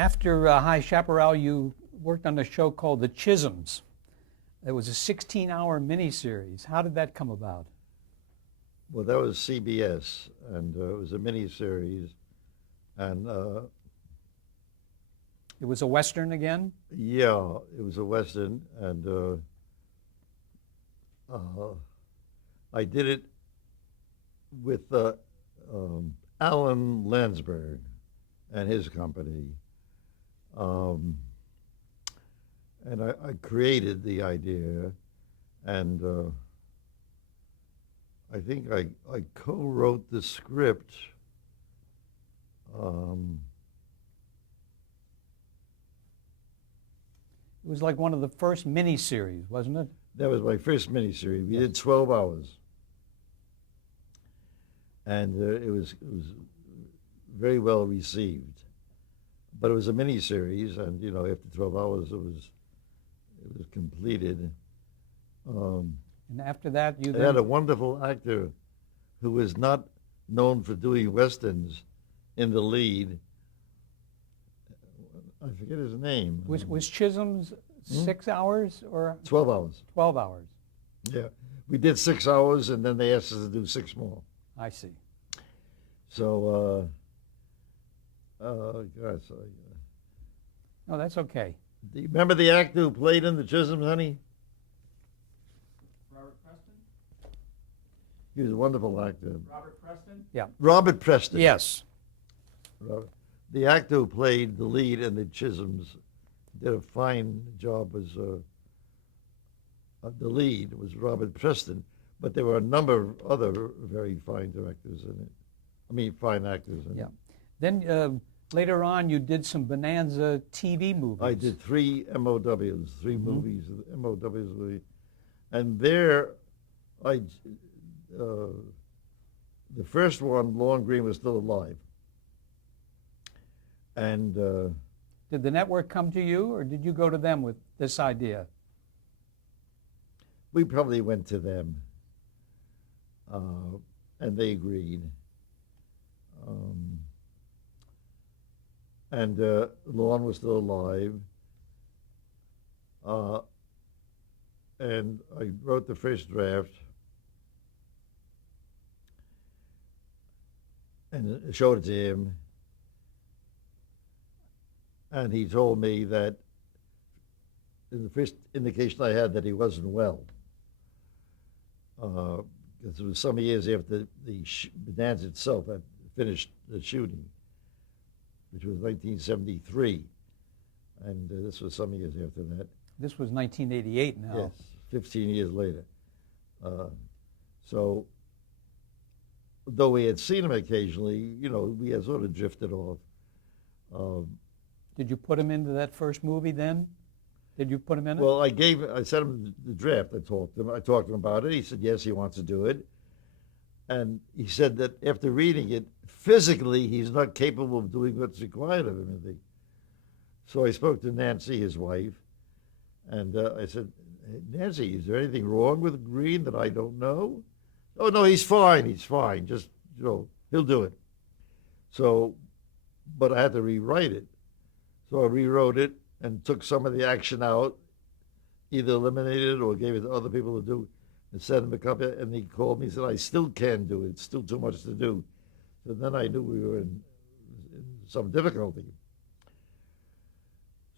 After High Chaparral, you worked on a show called The Chisholms. It was a 16-hour miniseries. How did that come about? Well, that was CBS, and it was a miniseries, and It was a Western again? yeah, it was a Western, and I did it with Alan Landsberg and his company, um, and I created the idea, and I think I co-wrote the script. Um, It was like one of the first miniseries, wasn't it? that was my first miniseries. We did 12 hours, and it was very well received. But it was a miniseries, and after 12 hours, it was completed. Um, And after that, you it had a then... wonderful actor who was not known for doing westerns in the lead. I forget his name. Was Chisholm's 6 hours or 12 hours. 12 hours? Yeah. We did 6 hours, and then they asked us to do six more. I see. So, gosh, No, that's okay. do you remember the actor who played in the Chisholms, honey? Robert Preston? He was a wonderful actor. Robert Preston? Yeah. Robert Preston. Yes. Robert. The actor who played the lead in the Chisholms did a fine job as the lead was Robert Preston, but there were a number of other very fine directors in it. I mean, fine actors in Yeah. it. Then later on, you did some Bonanza TV movies. I did three MOWs, 3 movies, MOWs, and there, the first one, Lorne Greene was still alive, and Did the network come to you, or did you go to them with this idea? we probably went to them, and they agreed. And Lorne was still alive, and I wrote the first draft and showed it to him, and he told me that in the first indication I had that he wasn't well, because it was some years after the Bonanza itself had finished the shooting, which was 1973, and this was some years after that. This was 1988 now. Yes, 15 years later. So, though we had seen him occasionally, we had sort of drifted off. Did you put him into that first movie then? Did you put him in it? Well, I sent him the draft. I talked to him about it. He said yes, he wants to do it, and he said that after reading it, physically he's not capable of doing what's required of him. I think. So I spoke to Nancy, his wife, and I said, hey, Nancy, is there anything wrong with Greene that I don't know? Oh no, he's fine. He's fine. Just he'll do it. So, but I had to rewrite it. So I rewrote it and took some of the action out, either eliminated it or gave it to other people to do, and sent him a copy. And he called me and said, I still can't do it. It's still too much to do. So then I knew we were in some difficulty.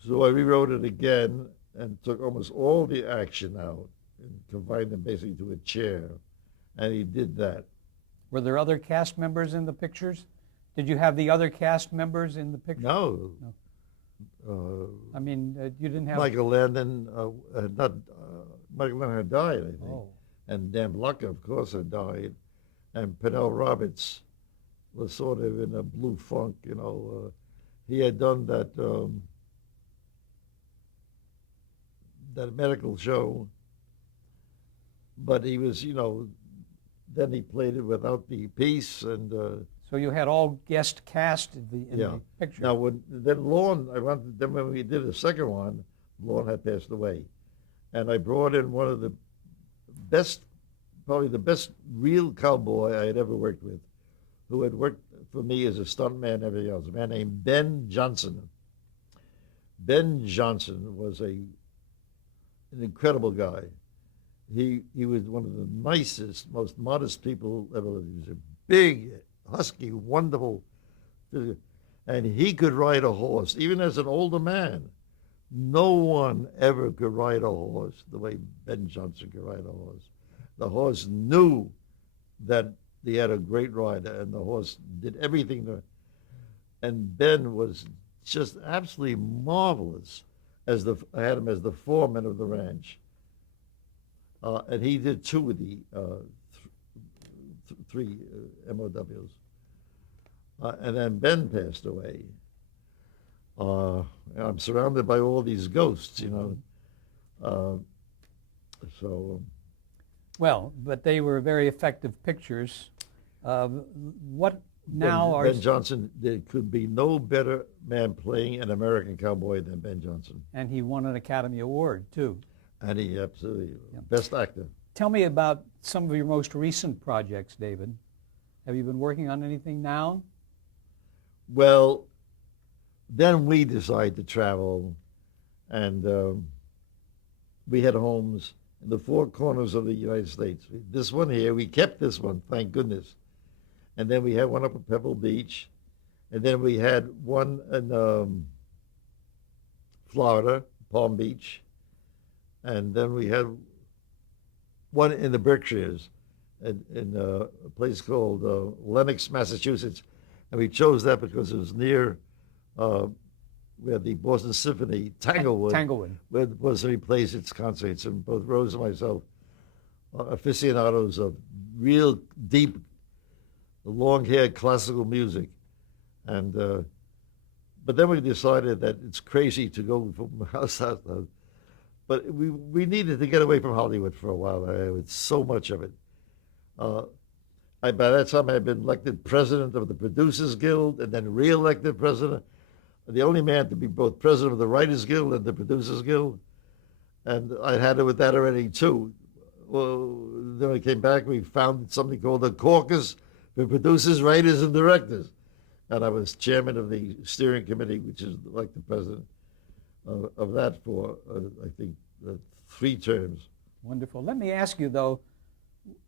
So I rewrote it again and took almost all the action out and confined them basically to a chair. And he did that. Were there other cast members in the pictures? Did you have the other cast members in the picture? No. I mean, you didn't have... Michael Landon, Michael Landon had died, I think. Oh. And Dan Blanca, of course, had died. And Pernell Roberts was sort of in a blue funk, he had done that medical show, but he was, then he played it without the piece, and So you had all guest cast in the picture. Now, when we did the second one, Lorne had passed away, and I brought in one of the best, probably the best real cowboy I had ever worked with, who had worked for me as a stuntman and everything else, a man named Ben Johnson. Ben Johnson was an incredible guy. He was one of the nicest, most modest people ever lived. He was a big, husky, wonderful, and he could ride a horse even as an older man. No one ever could ride a horse the way Ben Johnson could ride a horse. The horse knew that he had a great rider, and the horse did everything. And Ben was just absolutely marvelous. I had him as the foreman of the ranch, and he did two of the three MOWs. And then Ben passed away. I'm surrounded by all these ghosts, you know. So. Well, but they were very effective pictures. What now are... Ben Johnson, there could be no better man playing an American cowboy than Ben Johnson. And he won an Academy Award, too. And he absolutely, best actor. Tell me about some of your most recent projects, David. Have you been working on anything now? Well, then we decided to travel, and we had homes in the four corners of the United States. This one here, we kept this one, thank goodness. And then we had one up at Pebble Beach, and then we had one in Florida, Palm Beach, and then we had one in the Berkshires, in a place called Lenox, Massachusetts. And we chose that because it was near where the Boston Symphony, Tanglewood, where the Boston Symphony plays its concerts. And both Rose and myself are aficionados of real deep, long-haired classical music. And but then we decided that it's crazy to go from house to house. But we needed to get away from Hollywood for a while. With so much of it. By that time, I had been elected president of the Producers Guild and then re-elected president. The only man to be both president of the Writers Guild and the Producers Guild. And I had it with that already, too. Well, then I came back, we founded something called the Caucus for Producers, Writers, and Directors. And I was chairman of the steering committee, which is like the president of that for, I think, 3 terms. Wonderful. Let me ask you, though,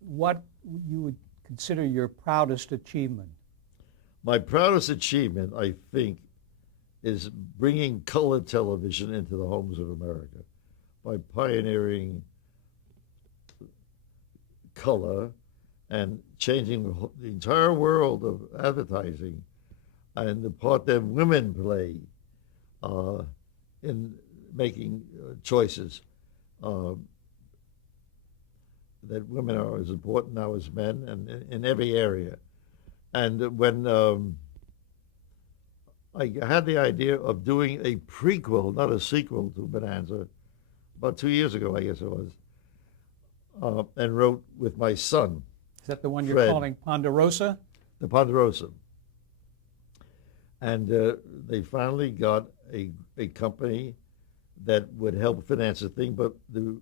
what you would consider your proudest achievement? My proudest achievement, I think, is bringing color television into the homes of America by pioneering color and changing the entire world of advertising and the part that women play in making choices. That women are as important now as men, and in every area. And when I had the idea of doing a prequel, not a sequel to Bonanza, about 2 years ago, I guess it was, and wrote with my son. Is that the one Fred, you're calling Ponderosa? The Ponderosa. And they finally got a company that would help finance the thing, but the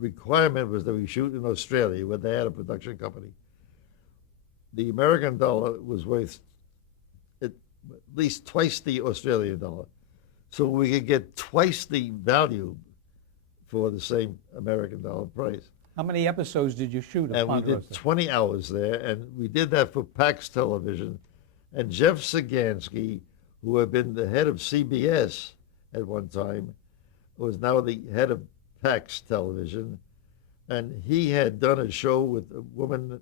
requirement was that we shoot in Australia, where they had a production company. The American dollar was worth at least twice the Australian dollar. So we could get twice the value for the same American dollar price. How many episodes did you shoot of And Ponderosa? we did 20 hours there, and we did that for Pax Television. And Jeff Sagansky, who had been the head of CBS at one time, was now the head of Pax Television, and he had done a show with a woman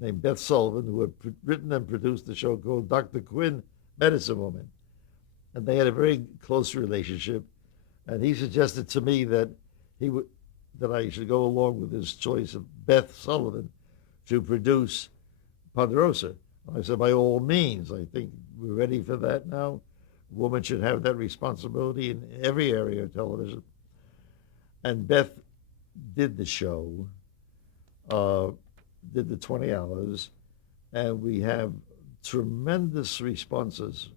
named Beth Sullivan, who had written and produced a show called Dr. Quinn, Medicine Woman. And they had a very close relationship, and he suggested to me that that I should go along with his choice of Beth Sullivan to produce Ponderosa. I said, by all means, I think we're ready for that now. A woman should have that responsibility in every area of television. And Beth did the show, did the 20 hours, and we have tremendous responses.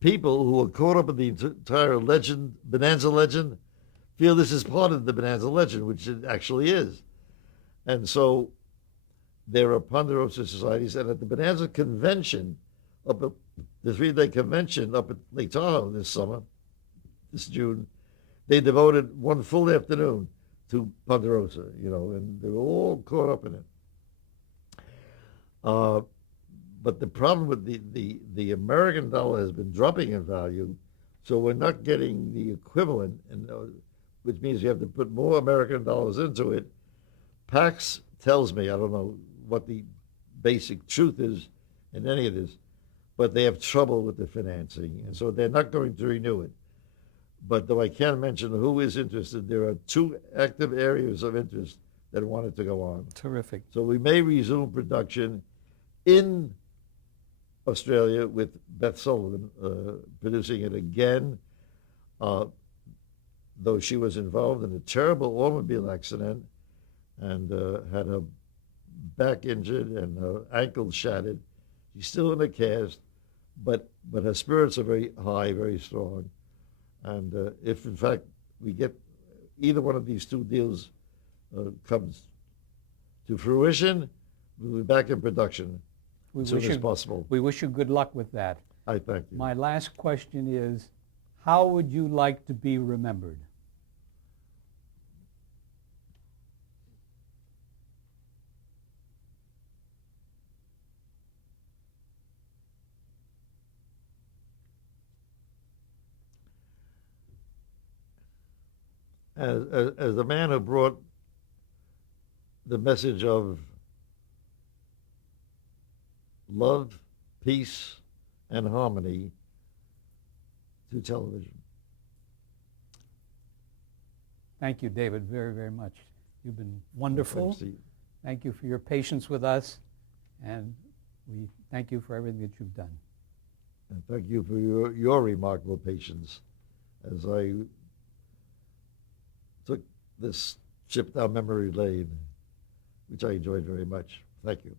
People who are caught up in the entire legend, Bonanza legend, feel this is part of the Bonanza legend, which it actually is. And so there are Ponderosa societies, and at the Bonanza convention up the 3-day convention up at Lake Tahoe this summer, this June, they devoted one full afternoon to Ponderosa, and they were all caught up in it. But the problem with the American dollar has been dropping in value, so we're not getting the equivalent, which means you have to put more American dollars into it. PAX tells me, I don't know what the basic truth is in any of this, but they have trouble with the financing, and so they're not going to renew it. But though I can't mention who is interested, there are 2 active areas of interest that want it to go on. Terrific. So we may resume production in Australia with Beth Sullivan producing it again, though she was involved in a terrible automobile accident and had her back injured and her ankle shattered. She's still in a cast, but her spirits are very high, very strong. And if, in fact, we get either one of these 2 deals comes to fruition, we'll be back in production as soon as possible. We wish you good luck with that. I thank you. My last question is, how would you like to be remembered? As the man who brought the message of love, peace, and harmony to television. Thank you, David, very, very much. You've been wonderful. Thanks, Steve. Thank you for your patience with us, and we thank you for everything that you've done. And thank you for your remarkable patience as I took this trip down memory lane, which I enjoyed very much. Thank you.